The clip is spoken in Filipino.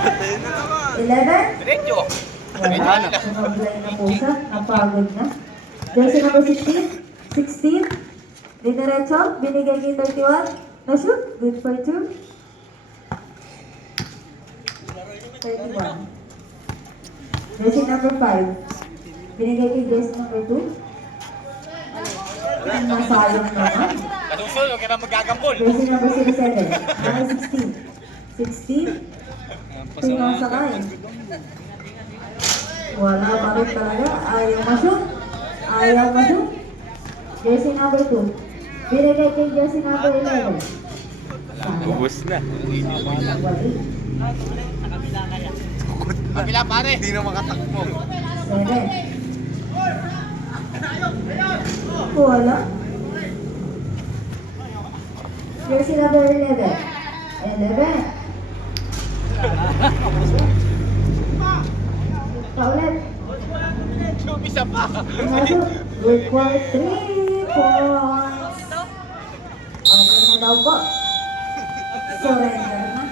Patay na naman. 11. Diretso. Wala. Sumablay na po siya. Napagod na. Jersey number 16. 16. Dinerecho. Binigay kay 31. Na-shoot. Good for 2. 31. Jersey number 5. Binigay kay jersey number 2. Ang nasayang naman. Kasusol, huwag ka na magagambol. Jersey number 07. Number 16. 16. Pinasakay. Wala pa rin talaga. Ayaw ma-shoot. Ayaw ma-shoot. Jersey number 2. Binigay kay jersey number 11. Ubus na. Wali. Kabila pare. Hindi na makatakbo. 7. Wala. Jersey number 11. 11. Paulit. Isa pa. Masuk. Required 3 points. Okay na daw po. Surrender na.